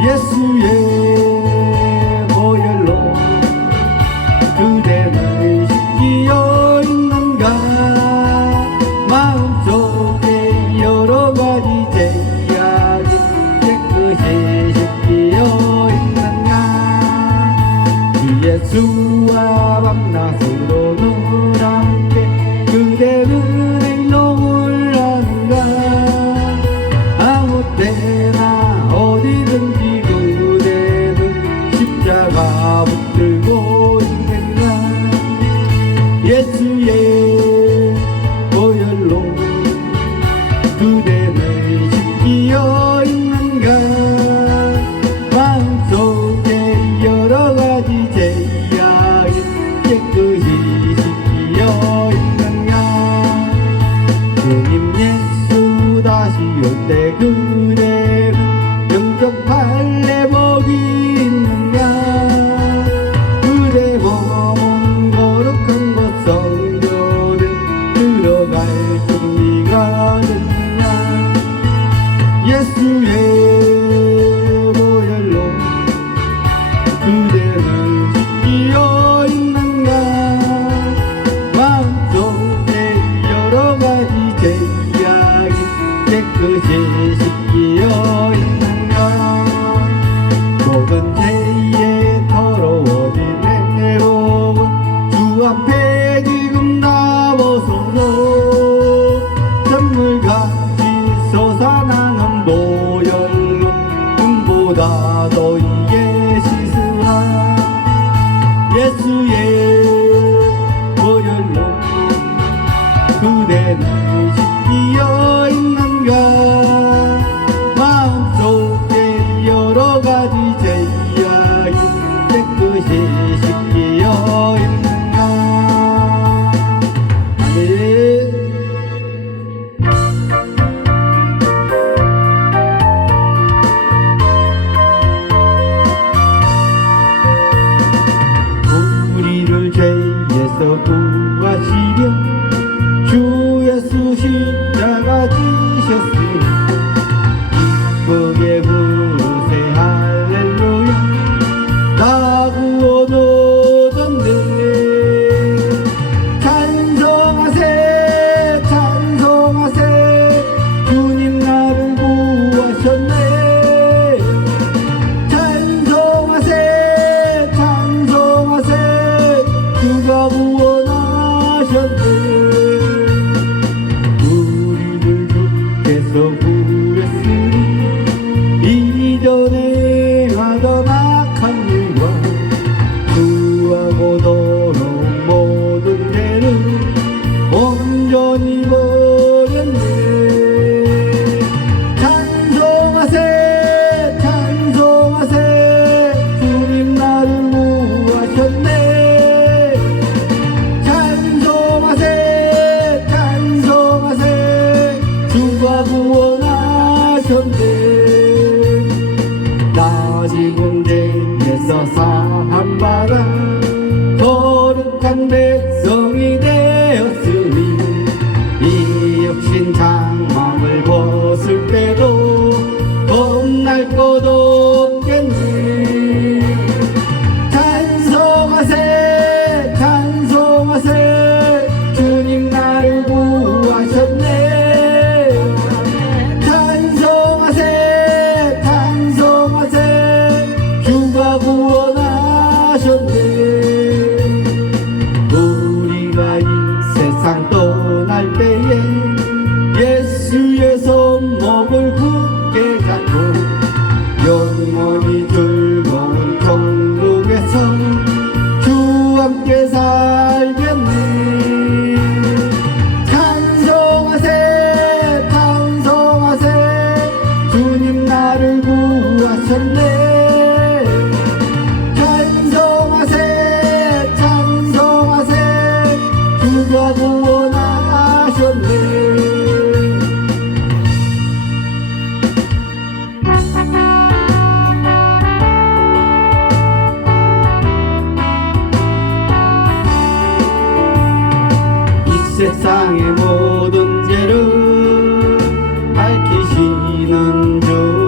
예수의 que como know.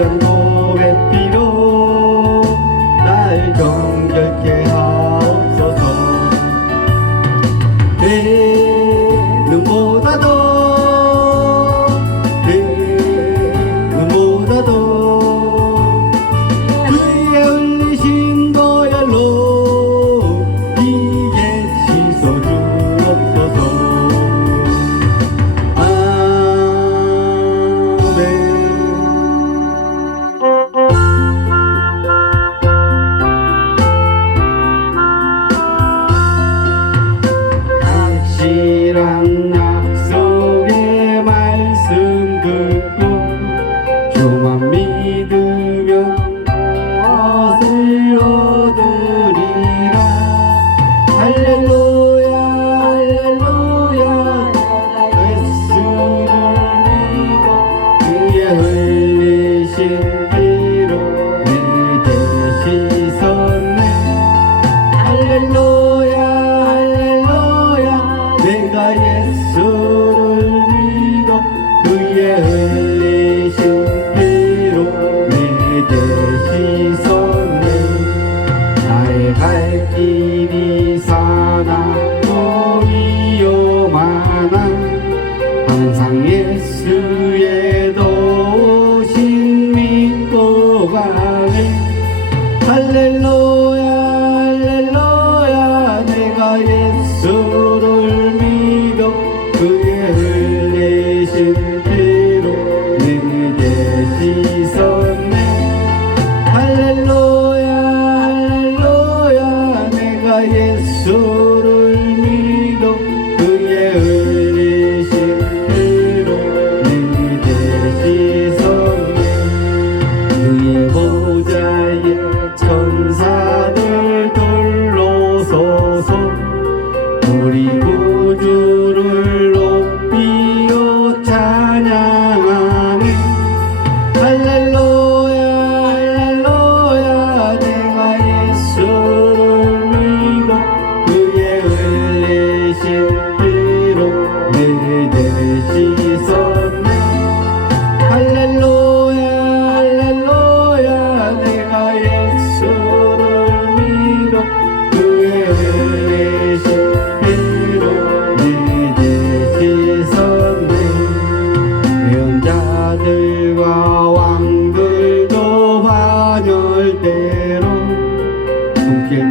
고백 피로 날정 우리 구주를 높 quem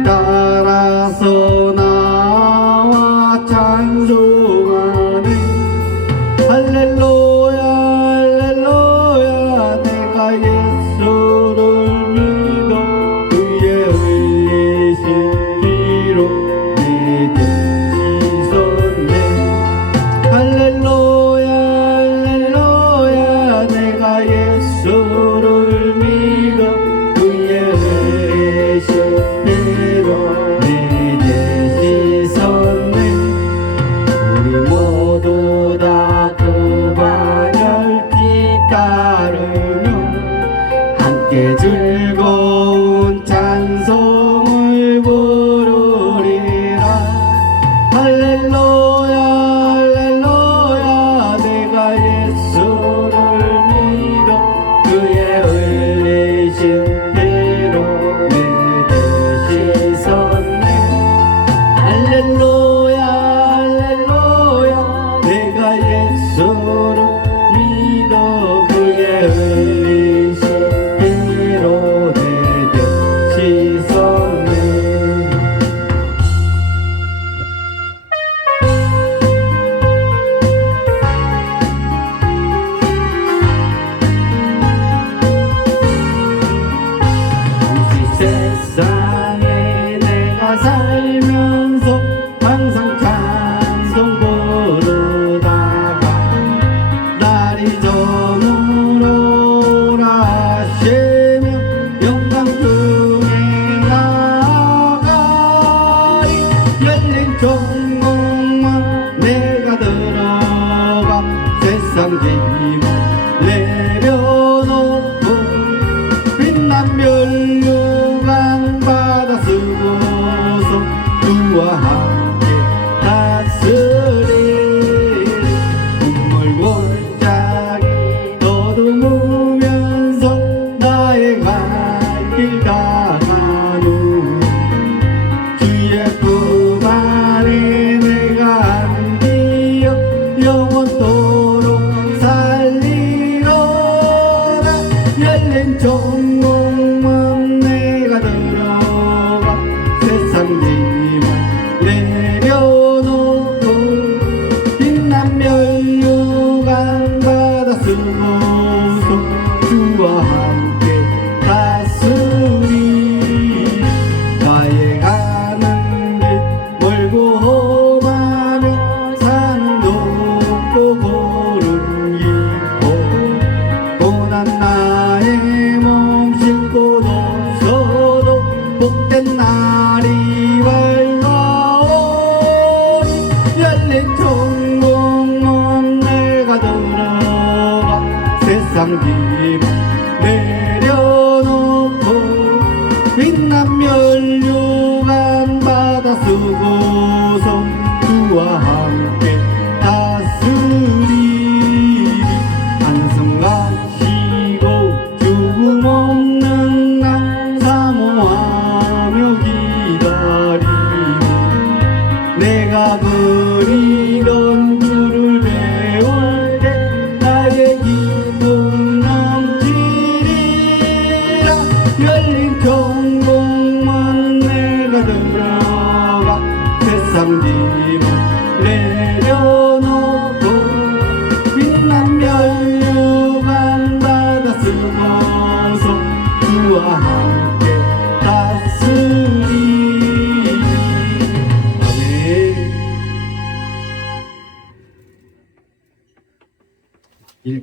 내가 그리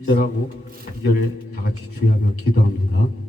절하고 12절에 다 같이 주의하며 기도합니다.